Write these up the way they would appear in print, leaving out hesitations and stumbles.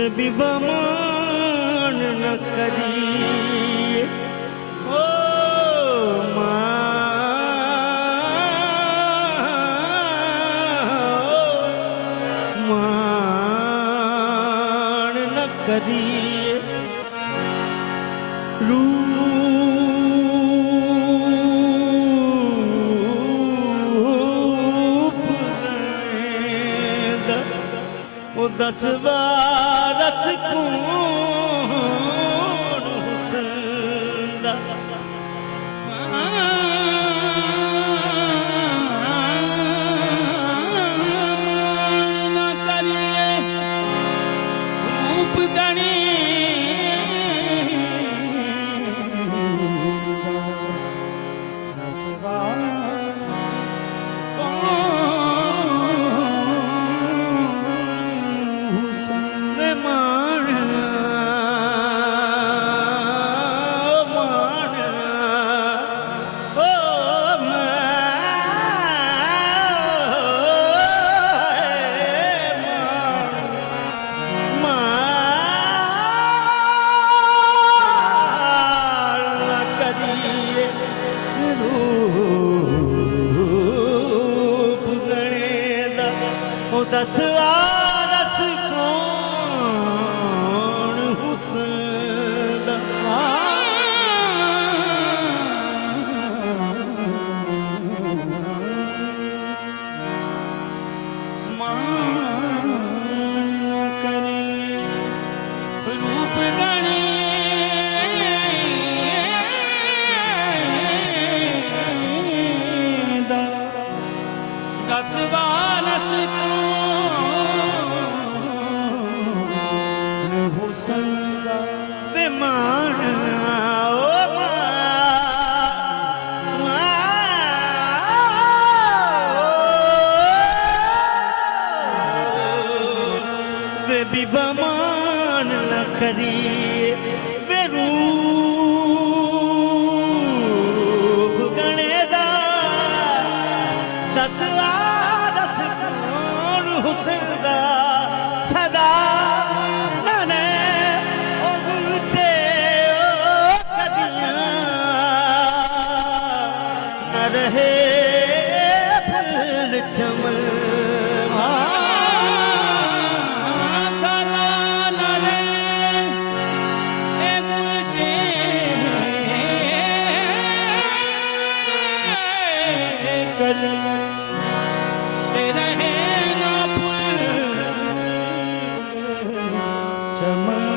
वे भी बमान न करिए ओ मान न करिए रूप वो 10 वारस कौन हुसंदा न करिए रूप गणी 10 वारस दस वारस कौन हुसंदा मान न करे रूप गणी 10 वारस वे मानना ओ वे भी बमान न करिए वे रूप गणेदा 10 वारस कौन हुसंदा सदा रहे फूल चमन सदा न रहे मुझे कल रहे ना फूल चमन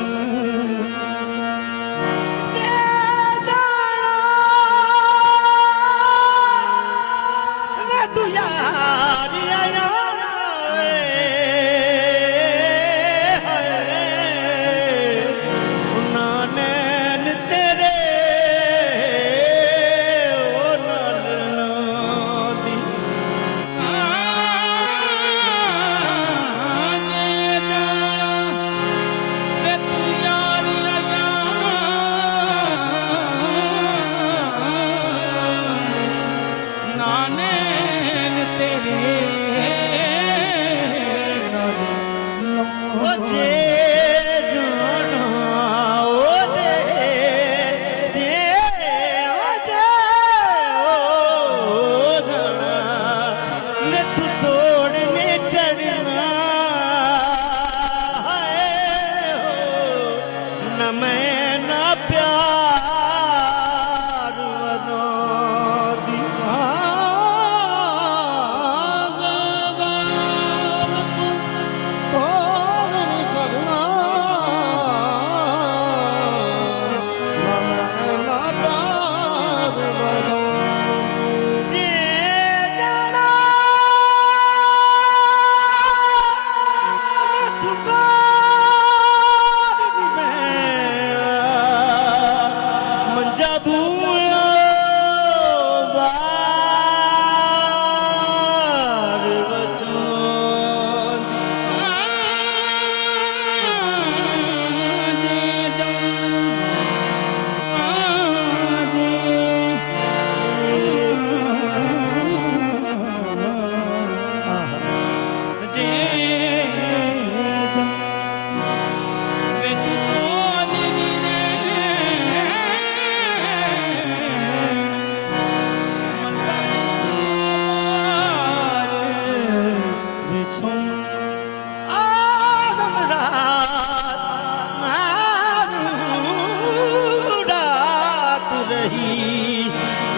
रही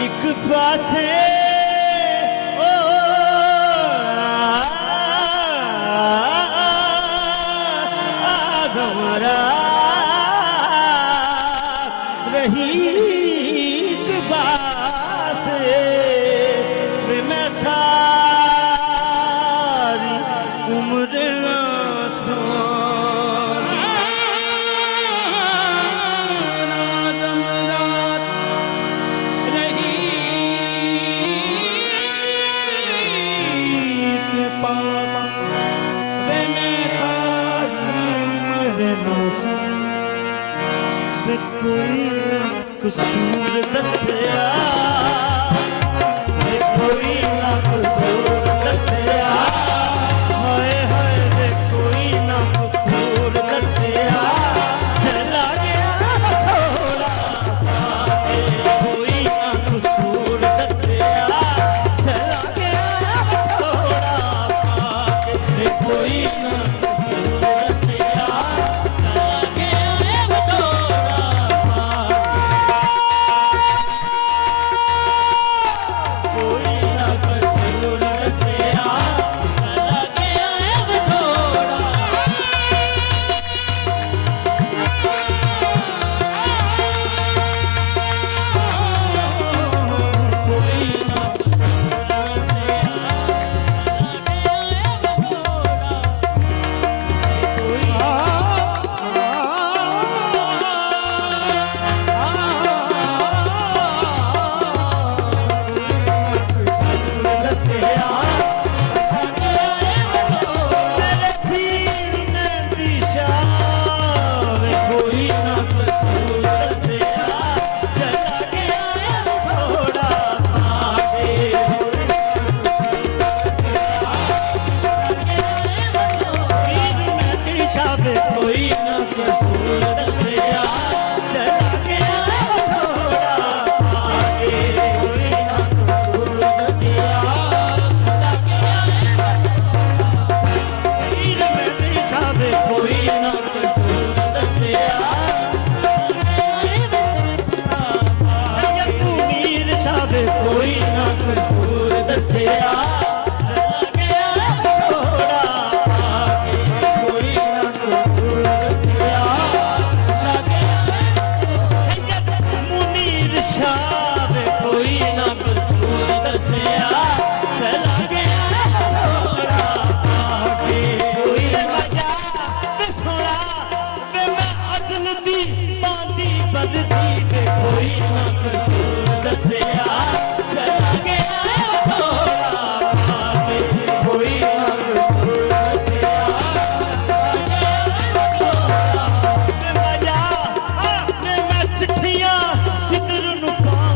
एक पासे ओ हमरा रही एक पासे वे मैं सारी उम्र आंसू वे कोई ना कसूर दसिया वे कोई ना कसूर दसिया हाय हाय वे कोई ना कसूर दसिया चला गया छोड़ा पाके कोई ना कसूर दसिया चला गया छोड़ा पाके वे कोई ना कसूर दसिया कोई ना कसूर दसिया चला गया छोड़ा पाके कोई ना कसूर दसिया चला गया सैयद मुनीर शाह कोई ना कसूर दसिया चला गया छोड़ा पाके कोई मजा वे सोना वे मैं अदल दी बांदी बददी वे कोई ना कसूर दसिया चला गया छोड़ा पाके कोई ना कसूर दसिया वे मजा वे मैं चिट्ठियां किधर नु पावां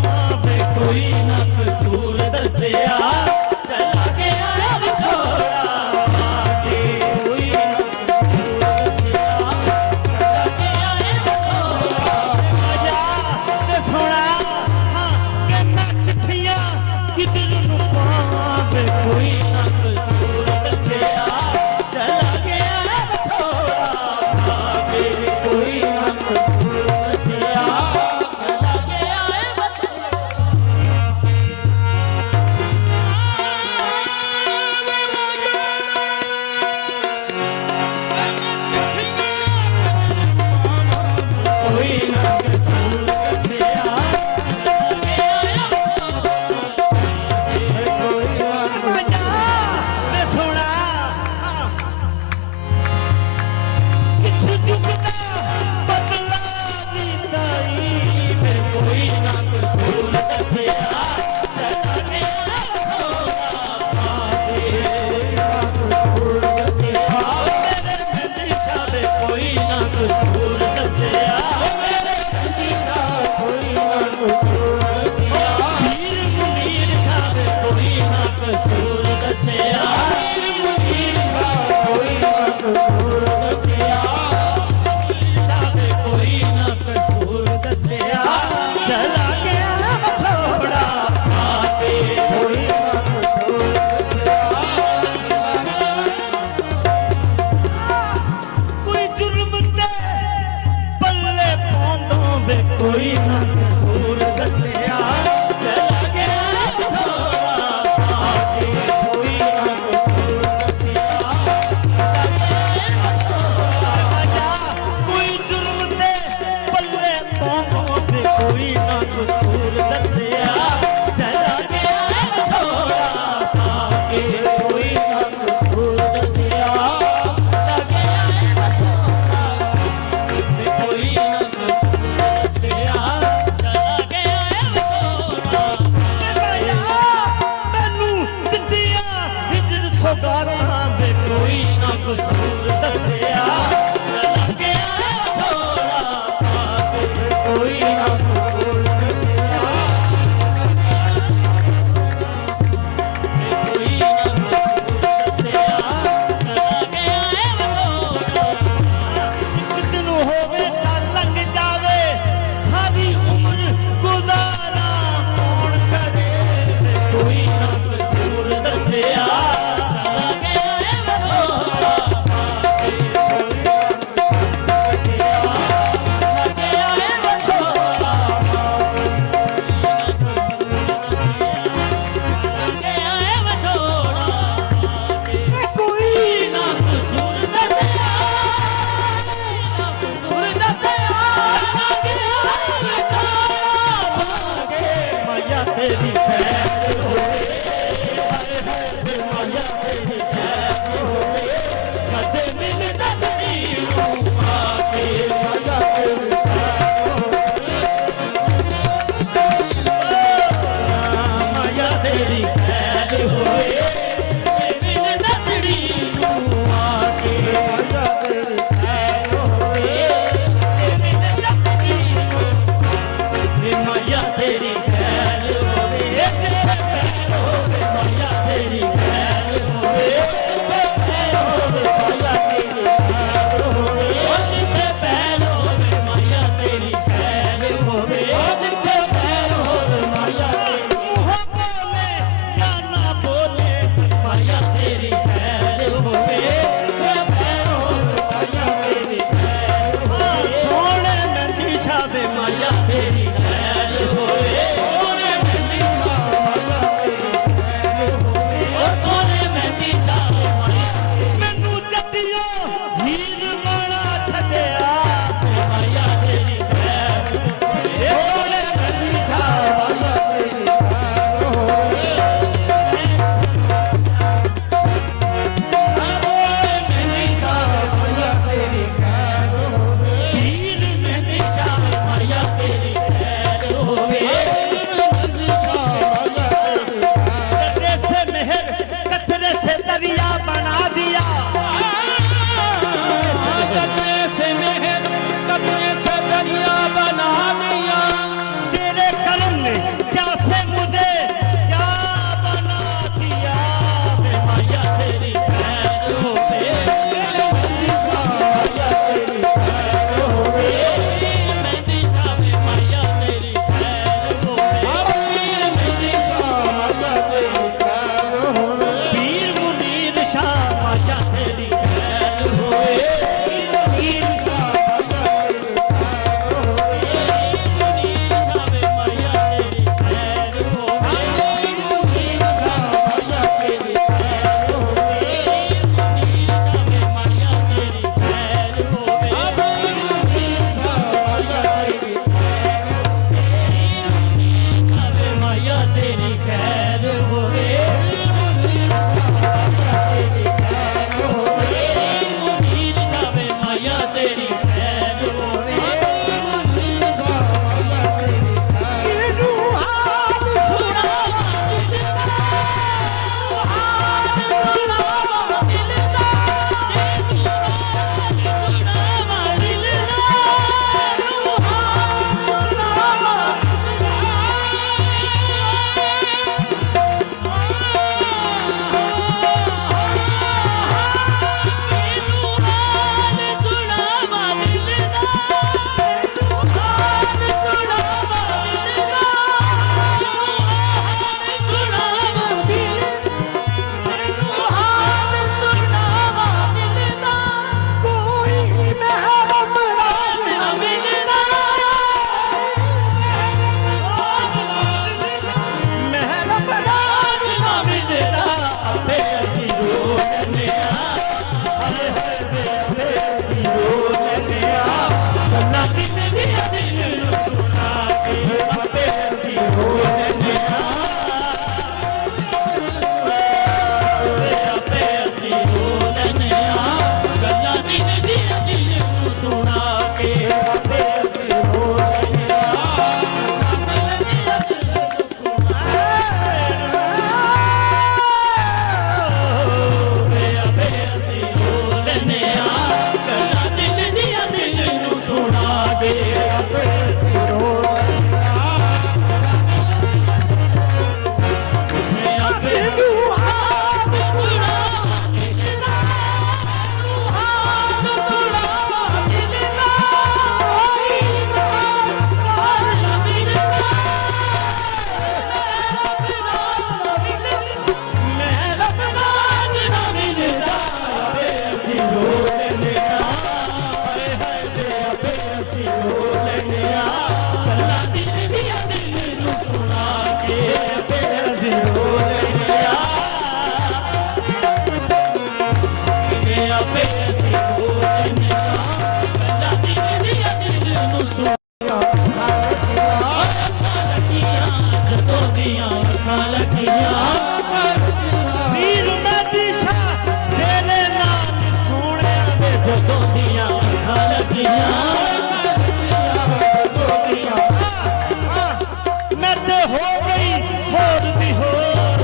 तेरी खैर होए बिन नदड़ी नूं आके माया तेरी खैर होवे बिन नदड़ी वे माया तेरी खैर होए जिथे पैर होवे माया तेरी खैर होए माया तेरी खैर होवे जिथे पैर होवे माया तेरी खैर होवे जिथे पैर होवे माया तेरी मुँह बोले या ना बोले माया तेरी खैर होवे पैर होवे माया तेरी खैर सोने नंदी छावे माया तेरी खैर होए सोने मेहंदी शाह माया तेरी खैर होवे ओ सोने मेहंदी छावे माया मैनू जटियो हीर माला छड़िया माया तेरी खैर होए सोने मेहंदी छावे माया तेरी खैर होवे मेहंदी छावे माया तेरी खैर होवे हीर मेहंदी छावे माया तेरी खैर होवे मेहंदी शाह माया तेरी खैर कतरे से मेहर कतरे से दरिया बना दिया कतरे से मेहर कतरे से दरिया बना दिया तेरे कलम ने क्या से मुझे क्या बना दिया वे माया तेरी खैर होवे मेहंदी शाह माया तेरी खैर होवे मेहंदी छावे माया तेरी खैर होवे मेहंदी शाह माया तेरी खैर होवे पीर मुनीर शाह माया तेरी खैर होवे वीर शाह माया तेरी खैर होवे मुनीर छावे माया तेरी खैर होवे वीर शाह माया तेरी खैर होवे मुनीर छावे माया तेरी खैर होवे वीर शाह माया तेरी छावे माया तेरी खैर होवे मुनीर छावे माया तेरी खैर होवे ਇਹਨੂੰ ਹਾਲ ਸੁਣਾਵਾ ਦਿਲ ਦਾ ਹਾਲ ਸੁਣਾਵਾ ਦਿਲ ਦਾ ਇਹਨੂੰ ਹਾਲ ਸੁਣਾਵਾ ਦਿਲ ਦਾ ਇਹਨੂੰ ਹਾਲ ਸੁਣਾਵਾ ਇਹਨੂੰ ਹਾਲ ਸੁਣਾਵਾ ਦਿਲ ਦਾ ਇਹਨੂੰ ਹਾਲ ਸੁਣਾਵਾ ਦਿਲ ਦਾ ਇਹਨੂੰ ਹਾਲ ਸੁਣਾਵਾ ਦਿਲ ਇਹਨੂੰ ਹਾਲ ਸੁਣਾਵਾ ਦਿਲ ਦਾ ਕੋਈ ਮਹਿਰਮ ਰਾਜ ਨਾ ਮਿਲਦਾ ਮਹਿਰਮ ਰਾਜ ਨਾ ਮਿਲਦਾ ਆਪੇ ਅਸੀਂ ਰੋ ਲੈਂਦੇ ਆ ਹਾਏ ਹਾਏ ਵੇ ਆਪੇ ਅਸੀਂ ਰੋ ਲੈਂਦੇ ਆ ਗੱਲਾਂ ਦਿਲ ਦੀਆਂ ਦਿਲ ਨੂੰ ਸੁਣਾ ਕੇ ਆਪੇ ਅਸੀਂ ਰੋ ਲੈਂਦੇ ਆ ਵੇ ਆਪੇ ਅਸੀਂ ਰੋ ਲੈਂਦੇ ਆ ਗੱਲਾਂ ਦਿਲ ਦੀਆਂ ਦਿਲ ਨੂੰ ਸੁਣਾ ਕੇ ਆਪੇ ਅਸੀਂ ਰੋ ਲੈਂਦੇ ਆ ਗੱਲਾਂ ਦਿਲ ਦੀਆਂ ਦਿਲ ਨੂੰ ਸੁਣਾ ਵੇ ਆਪੇ ਅਸੀਂ ਰੋ ਲੈਂਦੇ ਆ ਗੱਲਾਂ ਦਿਲ ਦੀਆਂ ਦਿਲ ਨੂੰ ਸੁਣਾ ਕੇ ਆਪੇ ਅਸੀਂ ਰੋ ਮੈਂ ਆਪੇ ਨੂੰ ਹਾਲ ਸੁਣਾਵਾ ਦਿਲ ਦਾ ਨੂੰ ਹਾਲ ਸੁਣਾਵਾ ਦਿਲ ਦਾ ਕੋਈ ਰਾਜ ਨਾ ਮਿਲਦਾ ਮੈਂ ਰੱਬ ਰਾਜ ਨਾ ਮਿਲਦਾ ਵੇ ਅਸੀਂ ਰੋ ਲੈਂਦੇ ਆ ਹਾਏ ਹਾਏ ਵੇ ਆਪੇ ਅਸੀਂ ਰੋ ਲੈਂਦੇ ਆ ਗੱਲਾਂ ਦਿਲ ਦੀਆਂ ਦਿਲ ਨੂੰ ਸੁਣਾ ਕੇ ਆਪੇ ਅਸੀਂ ਰੋ ਲੈਂਦੇ ਆ ਵੇ ਆਪੇ ਅਸੀਂ ਰੋ ਲੈਂਦੇ ਆ ਗੱਲਾਂ ਦਿਲ ਦੀਆਂ ਦਿਲ ਨੂੰ ਸੁਣਾ ਅੱਖਾਂ ਲੱਗੀਆਂ ਜਦੋਂ ਦੀਆਂ ਅੱਖਾਂ ਲੱਗੀਆਂ ਵੀਰ ਮਹਿੰਦੀ ਸ਼ਾਹ ਤੇਰੇ ਨਾਲ ਸੋਹਣਿਆ ਵੇ ਜਦੋਂ ਦੀਆਂ ਅੱਖਾਂ ਲੱਗੀਆਂ ਮੈਂ ਤੇ ਹੋ ਗਈ ਹੋਰ ਦੀ ਹੋਰ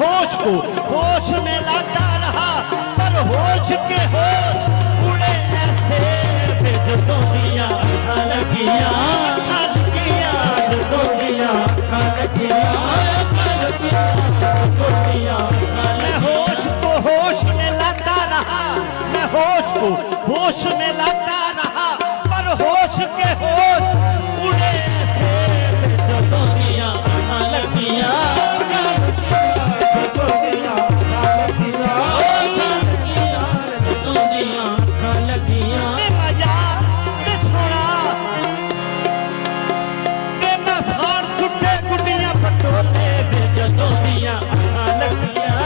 होश को होश में लाता रहा, पर होश के होश उड़े ऐसे जदों दिया अखां लगियां, अखां लगियां जदों दिया अखां लगियां, अखां लगियां जदों दिया अखां लगियां। मैं होश को होश में लाता रहा, मैं होश को होश में लाता रहा, पर होश के होश उड़े ऐसे जदों दिया अखां लगियां, जदों दिया अखां लगियां, जदों दिया अखां लगियां। वे मजा वे सोना वे मसार छुट्टे गुड्डियां पटोले वे जदों दिया अखां लगियां,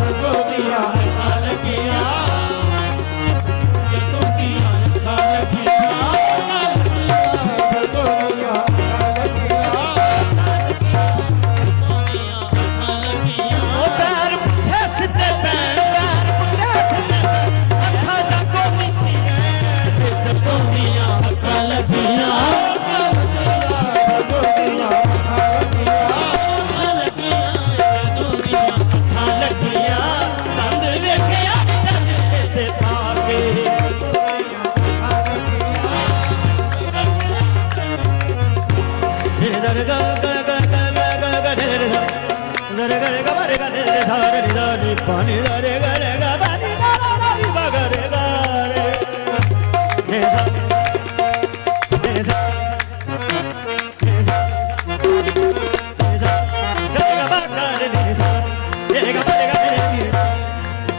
जदों दिया अखां लगियां, जदों दिया अखां लगियां, जदों दिया अखां लगियां। ओ पैर पुट्ठे सिद्धे पैण, पैर पुट्ठे सिद्धे पैण, अखां जागो मिठियां वे जदों दिया अखां लगियां, जदों दिया अखां लगियां, जदों दिया अखां लगियां। तंद वेखिया चंद ते पाके दर गा गा गा गा गा गा दर गा दर गा रे गा रे गा रे धा रे धा नी पानी दर गा रे गा पानी गा रे गा गा रे गा रे रे सा रे सा रे सा रे सा गा गा बा गा रे रे सा रे गा रे गा रे रे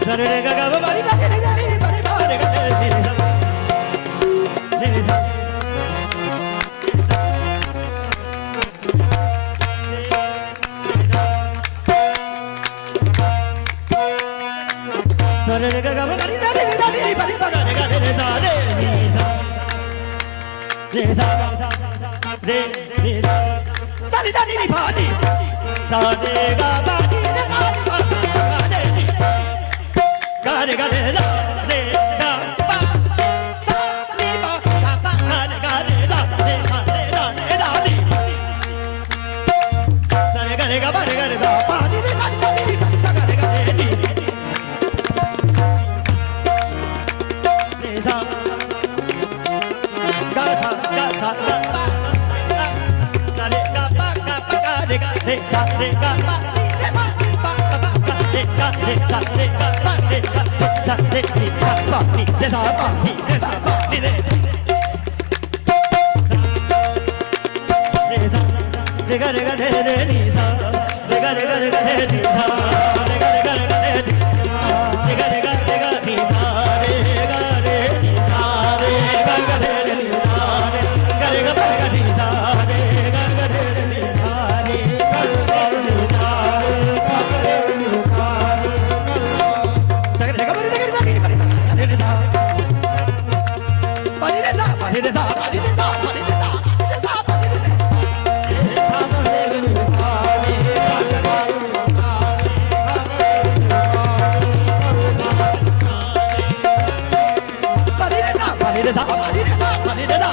दर रे गा गा बा री गा रे गा रे बा रे गा रे रे सा रे सा रे रे गा गा बा री गा रे गा रे बा रे गा रे गा रे सा रे सा रे रे सा सा रे दा नी पा नी सा रे गा बा नी रे गा रे गा रे नी गा रे गा रे सा रे गा बा सा नी बा गा बा गा रे गा रे सा रे सा रे दा नी सा रे गा रे गा बा रे गा रे सा पा नी रे गा रे गा रे गा रे नी रे सा गा सा गा सा गा बा सा रे गा बा गा रे गा रे सा रे गा बा रे सा बा गा रे गा रे सा रे गा बा रे गा सा रे नी गा बा नी रे सा बा नी रे सा बा नी रे सा रे सा रे गा रे गा रे रे नी सा रे गा रे गा रे गा रे नी सा रे गा रे गा रे गा रे नी रे गा रे गा रे गा नी सा रे गा रे नी सा रे गा गा रे नी सा रे गा रे गा रे गा नी सा रे गा गा रे नी सा रे गा गा रे नी सा रे गा गा रे नी सा रे सा रे गा रे गा रे नी रे रे सा पानी रे सा पानी रे सा पानी रे सा पानी रे सा पानी रे सा पानी रे सा गा गा रे नी सा रे गा गा रे पानी रे सा पानी रे सा पानी रे सा पानी रे सा पानी रे सा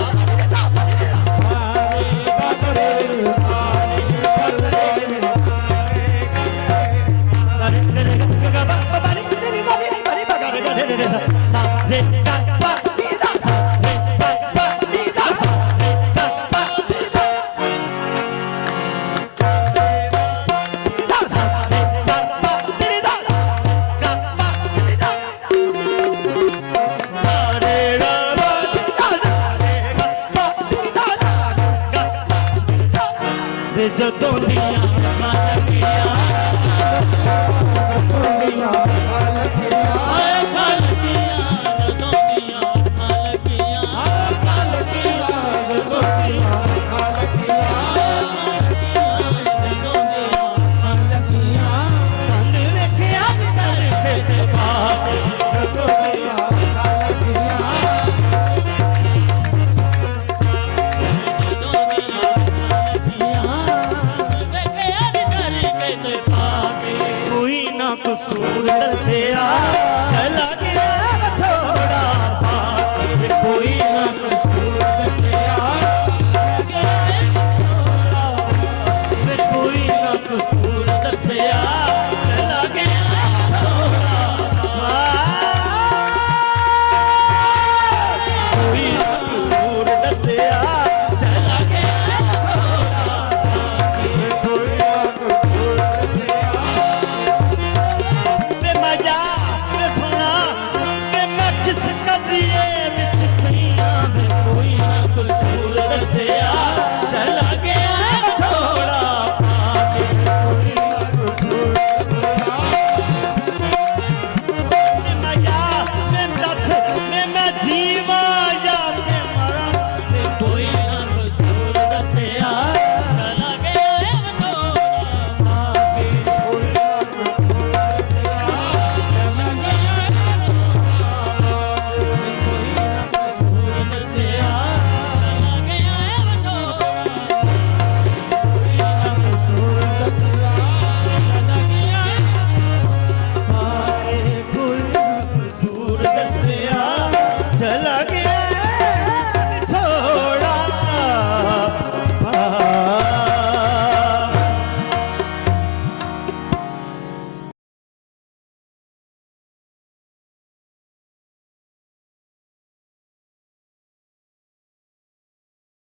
पानी रे सा गा गा रे नी सा रे गा गा रे नी सा रे गा रे गा बा बा रे रे गा रे गा रे बा गा रे गा रे रे सा सा रे गा बा नी सा सा रे बा बा नी सा सा रे गा बा नी सा सा रे गा बा नी सा गा बा नी सा जदों दिया अखां लगियां, जदों दिया अखां लगियां, अखां लगियां, जदों दिया अखां लगियां, अखां लगियां, जदों दिया अखां लगियां, जदों दिया अखां लगियां। तंद वेखिया चल ते बात जदों दिया अखां लगियां, जदों दिया कोई ना कसूर दसिया चला गया थोड़ा पाके, कोई ना कसूर दसिया कोई ना कसूर दसिया लगे